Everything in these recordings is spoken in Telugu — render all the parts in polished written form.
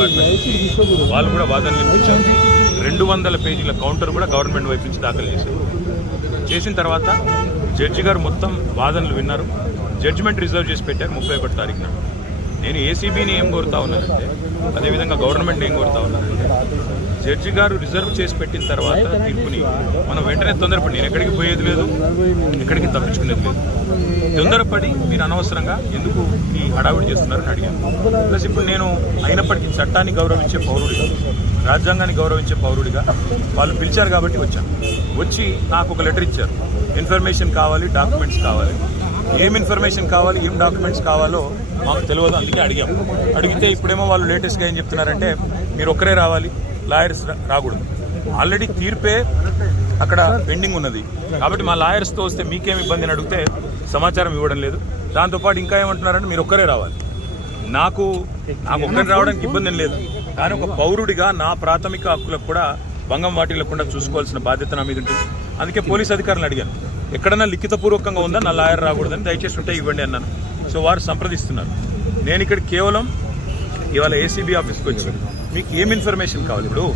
డిపార్ట్మెంట్ వాళ్ళు కూడా వాదనలు వినిపించారు. 200 పేజీల కౌంటర్ కూడా గవర్నమెంట్ వైపు నుంచి దాఖలు చేసిన తర్వాత జడ్జి గారు మొత్తం వాదనలు విన్నారు. జడ్జిమెంట్ రిజర్వ్ చేసి పెట్టారు 31 తారీఖున. నేను ఏసీబీని ఏం కోరుతా ఉన్నానంటే, అదేవిధంగా గవర్నమెంట్ ఏం కోరుతా ఉన్నానంటే, జడ్జి గారు రిజర్వ్ చేసి పెట్టిన తర్వాత తీర్పుని మనం వెంటనే తొందరపడి, నేను ఎక్కడికి పోయేది లేదు, ఎక్కడికి తప్పించుకునేది లేదు, తొందరపడి మీరు అనవసరంగా ఎందుకు ఈ హడావిడి చేస్తున్నారని అడిగాను. ప్లస్ ఇప్పుడు నేను అయినప్పటికీ చట్టాన్ని గౌరవించే పౌరుడిగా, రాజ్యాంగాన్ని గౌరవించే పౌరుడిగా వాళ్ళు పిలిచారు కాబట్టి వచ్చి నాకు ఒక లెటర్ ఇచ్చారు. ఇన్ఫర్మేషన్ కావాలి, డాక్యుమెంట్స్ కావాలి. ఏం ఇన్ఫర్మేషన్ కావాలి, ఏం డాక్యుమెంట్స్ కావాలో మాకు తెలియదు, అందుకే అడిగితే ఇప్పుడేమో వాళ్ళు లేటెస్ట్గా ఏం చెప్తున్నారంటే మీరు ఒక్కరే రావాలి, లాయర్స్ రాకూడదు. ఆల్రెడీ తీర్పే అక్కడ పెండింగ్ ఉన్నది కాబట్టి మా లాయర్స్తో వస్తే మీకేం ఇబ్బంది అని అడిగితే సమాచారం ఇవ్వడం లేదు. దాంతోపాటు ఇంకా ఏమంటున్నారంటే మీరు ఒక్కరే రావాలి. నాకు ఒక్కరే రావడానికి ఇబ్బంది లేదు, కానీ ఒక పౌరుడిగా నా ప్రాథమిక హక్కులకు కూడా భంగం వాటిల్లకుండా చూసుకోవాల్సిన బాధ్యత నా మీద ఉంటుంది. అందుకే పోలీస్ అధికారులను అడిగాను, ఎక్కడన్నా లిఖితపూర్వకంగా ఉందా నా లాయర్ రాకూడదని, దయచేసి ఉంటే ఇవ్వండి అన్నాను. సో వారు సంప్రదిస్తున్నారు. నేను ఇక్కడ కేవలం ఇవాళ ఏసీబీ ఆఫీస్కి వచ్చి మీకు ఏం ఇన్ఫర్మేషన్ కావాలి, ఇప్పుడు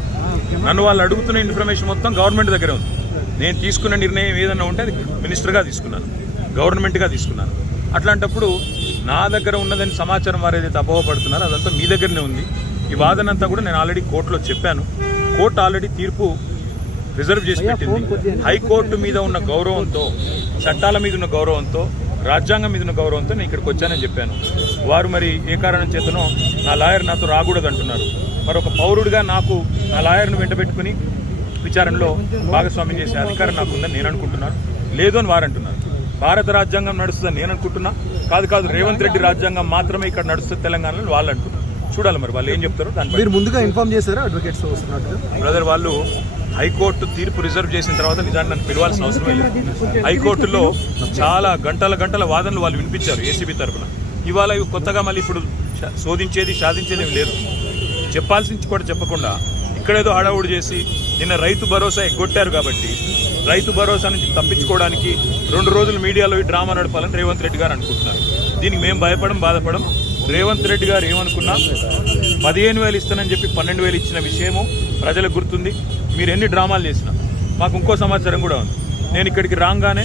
నన్ను వాళ్ళు అడుగుతున్న ఇన్ఫర్మేషన్ మొత్తం గవర్నమెంట్ దగ్గరే ఉంది. నేను తీసుకున్న నిర్ణయం ఏదన్నా ఉంటే అది మినిస్టర్గా తీసుకున్నాను, గవర్నమెంట్గా తీసుకున్నాను. అట్లాంటప్పుడు నా దగ్గర ఉన్నదని సమాచారం వారు ఏదైతే అపోహపడుతున్నారో అదంతా మీ దగ్గరనే ఉంది. ఈ వాదన అంతా కూడా నేను ఆల్రెడీ కోర్టులో చెప్పాను. కోర్టు ఆల్రెడీ తీర్పు రిజర్వ్ చేసి పెట్టింది. హైకోర్టు మీద ఉన్న గౌరవంతో, చట్టాల మీద ఉన్న గౌరవంతో, రాజ్యాంగం మీద ఉన్న గౌరవంతో నేను ఇక్కడికి వచ్చానని చెప్పాను. వారు మరి ఏ కారణం చేతనో నా లాయర్ నాతో రాకూడదు అంటున్నారు. మరి ఒక పౌరుడిగా నాకు నా లాయర్ను వెంటబెట్టుకుని విచారణలో భాగస్వామ్యం చేసే అధికారం నాకు ఉందని నేను అనుకుంటున్నాను. లేదు అని వారు అంటున్నారు. భారత రాజ్యాంగం నడుస్తుందని నేను అనుకుంటున్నా. కాదు రేవంత్ రెడ్డి రాజ్యాంగం మాత్రమే ఇక్కడ నడుస్తుంది తెలంగాణలో వాళ్ళు అంటున్నారు. చూడాలి మరి వాళ్ళు ఏం చెప్తారో. దాన్ని మీరు ముందుగా ఇన్ఫార్మ్ చేశారా అడ్వకేట్స్ వస్తున్నట్టు? బ్రదర్, వాళ్ళు హైకోర్టు తీర్పు రిజర్వ్ చేసిన తర్వాత నిజాన్ని నన్ను పిలవాల్సిన అవసరం లేదు. హైకోర్టులో చాలా గంటల వాదనలు వాళ్ళు వినిపించారు ఏసీబీ తరఫున. ఇవాళ కొత్తగా మళ్ళీ ఇప్పుడు సాధించేది లేదు. చెప్పాల్సింది కూడా చెప్పకుండా ఇక్కడేదో హడావుడి చేసి నిన్న రైతు భరోసా ఎగ్గొట్టారు కాబట్టి రైతు భరోసా నుంచి తప్పించుకోవడానికి 2 రోజులు మీడియాలో ఈ డ్రామా నడపాలని రేవంత్ రెడ్డి గారు అనుకుంటున్నారు. దీనికి మేము బాధపడం. రేవంత్ రెడ్డి గారు ఏమనుకున్నా 15,000 ఇస్తానని చెప్పి 12,000 ఇచ్చిన విషయము ప్రజలకు గుర్తుంది. మీరు ఎన్ని డ్రామాలు చేసినా మాకు ఇంకో సమాచారం కూడా ఉంది. నేను ఇక్కడికి రాగానే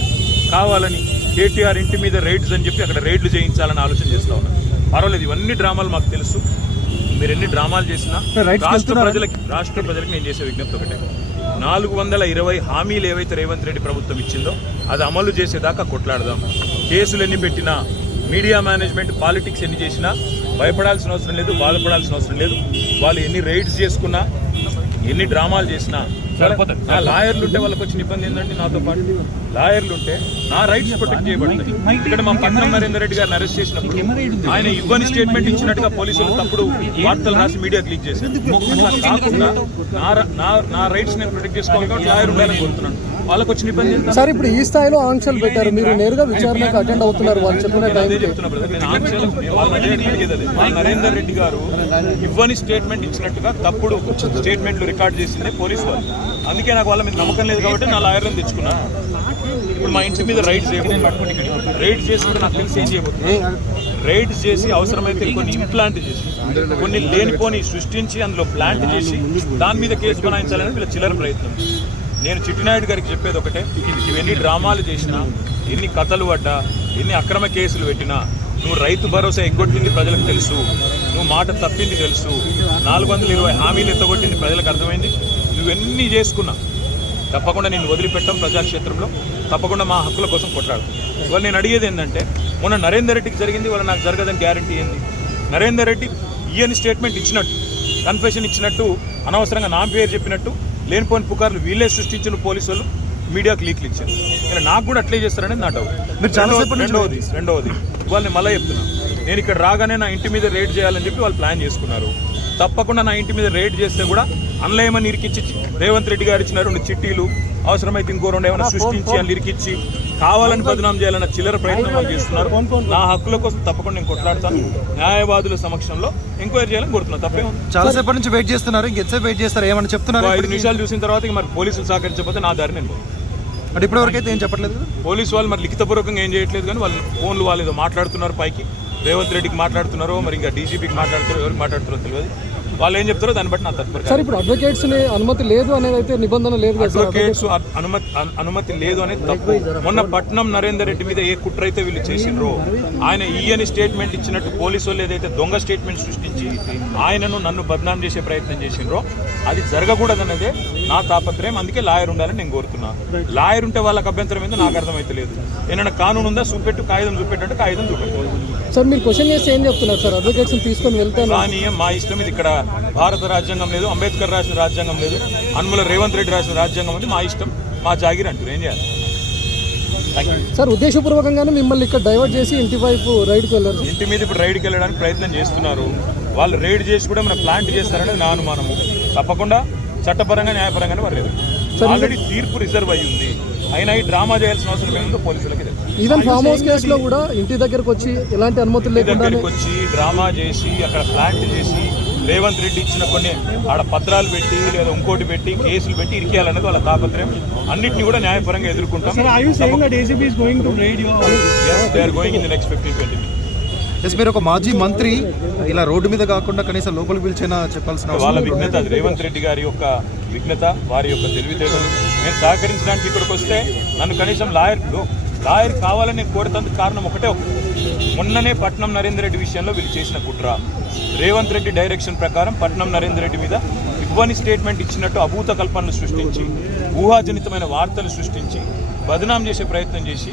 కావాలని కేటీఆర్ ఇంటి మీద రైడ్స్ అని చెప్పి అక్కడ రైడ్లు చేయించాలని ఆలోచన చేస్తూ ఉన్నాను. పర్వాలేదు, ఇవన్నీ డ్రామాలు మాకు తెలుసు. మీరు ఎన్ని డ్రామాలు చేసినా రాష్ట్ర ప్రజలకు నేను చేసే విజ్ఞప్తి ఒకటే, 420 హామీలు ఏవైతే రేవంత్ రెడ్డి ప్రభుత్వం ఇచ్చిందో అది అమలు చేసేదాకా కొట్లాడదాం. కేసులు ఎన్ని పెట్టినా, మీడియా మేనేజ్మెంట్ పాలిటిక్స్ ఎన్ని చేసినా భయపడాల్సిన అవసరం లేదు, బాధపడాల్సిన అవసరం లేదు. వాళ్ళు ఎన్ని రైడ్స్ చేసుకున్నా, ఎన్ని డ్రామాలు చేసినా సరిపోతుంది. నా లాయర్లు ఉంటే వాళ్ళకి వచ్చిన ఇబ్బంది ఏంటంటే, నాతో పాటు లాయర్లు ఉంటే నా రైట్స్ ప్రొటెక్ట్ చేయబడతాయి. ఇక్కడ మా పట్నం నరేందర్ రెడ్డి గారిని అరెస్ట్ చేసినప్పుడు ఆయన ఇవ్వని స్టేట్మెంట్ ఇచ్చినట్టుగా పోలీసులు తప్పుడు వార్తలు రాసి మీడియాకి లీక్ చేశారు. అట్లా కాకుండా నా రైట్స్ నేను ప్రొటెక్ట్ చేసుకోవాలి, లాయర్ ఉండాలని కోరుతున్నాను. వాళ్ళకి వచ్చిన ఇబ్బంది సార్. ఇప్పుడు ఈ స్థాయిలో ఆంక్షలు పెట్టారు, మీరు నేరుగా విచారణకు అటెండ్ అవుతున్నారు. వాళ్ళు చెప్పిన నరేందర్ రెడ్డి గారు ఇవ్వని స్టేట్మెంట్ ఇచ్చినట్టుగా తప్పుడు స్టేట్మెంట్లు రికార్డ్ చేసింది పోలీసు వాళ్ళు. అందుకే నాకు వాళ్ళ మీద నమ్మకం లేదు కాబట్టి నా లాయర్లను తెచ్చుకున్నాను. ఇప్పుడు మా ఇంటి మీద రైడ్స్ రైడ్ చేసి కూడా నాకు తెలిసి ఏం చేయబోతుంది, రైడ్స్ చేసి అవసరమైతే కొన్ని ఇంప్లాంట్ చేసి కొన్ని లేనిపోని సృష్టించి అందులో ప్లాంట్ చేసి దాని మీద కేసు బనాయించాలని వీళ్ళ చిల్లర ప్రయత్నం. నేను చిట్టినాయుడు గారికి చెప్పేది ఒకటే, ఇవన్నీ డ్రామాలు చేసినా, ఎన్ని కథలు పడ్డా, ఎన్ని అక్రమ కేసులు పెట్టినా, నువ్వు రైతు భరోసా ఎగ్గొట్టింది ప్రజలకు తెలుసు, నువ్వు మాట తప్పింది తెలుసు, 420 హామీలు ఎత్తగొట్టింది ప్రజలకు అర్థమైంది. నువ్వెన్ని చేసుకున్నా తప్పకుండా నేను వదిలిపెట్టాం. ప్రజాక్షేత్రంలో తప్పకుండా మా హక్కుల కోసం కొట్లాడుతాం. ఇవాళ నేను అడిగేది ఏంటంటే, మొన్న నరేందర్ రెడ్డికి జరిగింది, ఇవాళ నాకు జరగదని గ్యారంటీ ఏంది? నరేందర్ రెడ్డి ఈయన స్టేట్మెంట్ ఇచ్చినట్టు, కన్ఫెషన్ ఇచ్చినట్టు, అనవసరంగా నా పేరు చెప్పినట్టు లేనిపోని పుకార్లు వీళ్ళే సృష్టించిన పోలీసులు మీడియాకు లీక్లు ఇచ్చారు. ఇలా నాకు కూడా అట్లే చేస్తారనేది నా డౌట్. రెండవది ఇవాళ నేను మళ్ళీ చెప్తున్నా, నేను ఇక్కడ రాగానే నా ఇంటి మీద రైడ్ చేయాలని చెప్పి వాళ్ళు ప్లాన్ చేసుకున్నారు. తప్పకుండా నా ఇంటి మీద రైడ్ చేస్తే కూడా అన్లయమని ఇరికిచ్చి రేవంత్ రెడ్డి గారు ఇచ్చిన 2 చిట్టీలు, అవసరమైతే ఇంకో 2 ఏమైనా సృష్టించి అని ఇరికిచ్చి కావాలని బదనాం చేయాలన్న చిల్లర ప్రయత్నం వాళ్ళు చేస్తున్నారు. నా హక్కుల కోసం తప్పకుండా నేను కొట్లాడతాను. న్యాయవాదుల సమక్షంలో ఎంక్వైరీ చేయాలని కోరుతున్నాను. తప్పే ఉంది. చాలాసేపటి నుంచి వెయిట్ చేస్తున్నారు, ఇంకెంతసేపు వెయిట్ చేస్తారు? ఏమని చెప్తున్నారు? 5 నిమిషాలు చూసిన తర్వాత మరి పోలీసులు సహకరించకపోతే నా దారి నేను అంటే ఇప్పటివరకు అయితే ఏం చెప్పట్లేదు పోలీసు వాళ్ళు. మరి లిఖితపూర్వకంగా ఏం చేయట్లేదు, కానీ వాళ్ళు ఫోన్లు వాళ్ళు ఏదో మాట్లాడుతున్నారు పైకి. రేవంత్ రెడ్డికి మాట్లాడుతున్నారో, మరి ఇంకా డీజీపీకి మాట్లాడుతున్నారో, ఎవరికి మాట్లాడుతున్నారో తెలియదు. వాళ్ళు ఏం చెప్తారో దాన్ని బట్టి నా తదుపరి సార్ ఇప్పుడు అడ్వకేట్స్ అనుమతి లేదు అనేది అయితే నిబంధన లేదు కదా సార్. అడ్వకేట్స్ అనుమతి లేదు అనేది తప్పు. మొన్న పట్నం నరేందర్ రెడ్డి మీద ఏ కుట్ర అయితే వీళ్ళు చేసిండ్రో, ఆయన ఈయని స్టేట్మెంట్ ఇచ్చినట్టు పోలీసు వాళ్ళు ఏదైతే దొంగ స్టేట్మెంట్ సృష్టించి ఆయనను నన్ను బద్నాం చేసే ప్రయత్నం చేసిండ్రో అది జరగకూడదన్నదే నా తాపత్రయం. అందుకే లాయర్ ఉండాలని నేను కోరుతున్నా. లాయర్ ఉంటే వాళ్ళకి అభ్యంతరం ఏందో నాకు అర్థమైతే లేదు. ఏమైనా కానూన్ ఉందా చూపెట్టు, కాగితం చూపెట్టు, కాగితం చూపెట్టు. సార్ మీరు క్వశ్చన్ చేస్తే ఏం చెప్తున్నారు సార్? అడ్వకేట్స్ తీసుకొని వెళ్తాను కానీ మా ఇష్టం. ఇది ఇక్కడ భారత రాజ్యాంగం లేదు, అంబేద్కర్ రాసిన రాజ్యాంగం లేదు, అనుమల రేవంత్ రెడ్డి రాసిన రాజ్యాంగం ఉంది. మా ఇష్టం, మా జాగిర్ అంటారు. ఏం చేయాలి? సార్ ఉద్దేశపూర్వకంగానే మిమ్మల్ని ఇక్కడ డైవర్ట్ చేసి ఇంటి వైపు రైడ్కి వెళ్ళారు. ఇంటి మీద ఇప్పుడు రైడ్కి వెళ్ళడానికి ప్రయత్నం చేస్తున్నారు. వాళ్ళు రైడ్ చేసి కూడా మన ప్లాంట్ చేస్తారనేది నా అనుమానము. తప్పకుండా చట్టపరంగా న్యాయపరంగానే పర్లేదు. ఆల్రెడీ తీర్పు రిజర్వ్ అయ్యి ఉంది. అయినా ఈ డ్రామా చేయాల్సిన అవసరం ఏముందో పోలీసులకి తెలుసు. ఈవెన్ ఫామ్ హౌస్ కేసులో కూడా ఇంటి దగ్గరకు వచ్చి ఎలాంటి అనుమతులు లేకుండా దగ్గరికి వచ్చి డ్రామా చేసి అక్కడ ప్లాంట్ చేసి రేవంత్ రెడ్డి ఇచ్చిన కొన్ని ఆడ పత్రాలు పెట్టి లేదా ఇంకోటి పెట్టి కేసులు పెట్టి ఇరికేయాలనేది వాళ్ళ తాపత్రయం. అన్నింటినీ కూడా న్యాయపరంగా ఎదుర్కొంటాం. మీరు ఒక మాజీ మంత్రి ఇలా రోడ్డు మీద కాకుండా కనీసం లోపలికి పిలిచైనా చెప్పాల్సిన వాళ్ళ విఘ్నత, అది రేవంత్ రెడ్డి గారి యొక్క విఘ్నత, వారి యొక్క తెలివితేటలు. నేను సహకరించడానికి ఇక్కడికి వస్తే నన్ను కనీసం లాయర్ కావాలని నేను కోరుతందుకు కారణం ఒకటే. మొన్ననే పట్నం నరేందర్ రెడ్డి విషయంలో వీళ్ళు చేసిన కుట్ర, రేవంత్ రెడ్డి డైరెక్షన్ ప్రకారం పట్నం నరేందర్ రెడ్డి మీద ఇవ్వని స్టేట్మెంట్ ఇచ్చినట్టు అభూత కల్పనలు సృష్టించి, ఊహాజనితమైన వార్తలు సృష్టించి బదనాం చేసే ప్రయత్నం చేసి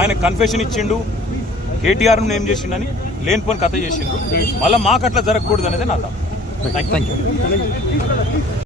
ఆయన కన్ఫెషన్ ఇచ్చిండు, కేటీఆర్ను ఏం చేసిండని లేనిపోని కథ చేసిండ్రు. మళ్ళీ మాకు అట్లా జరగకూడదు అనేది నా తప్ప. Thank you.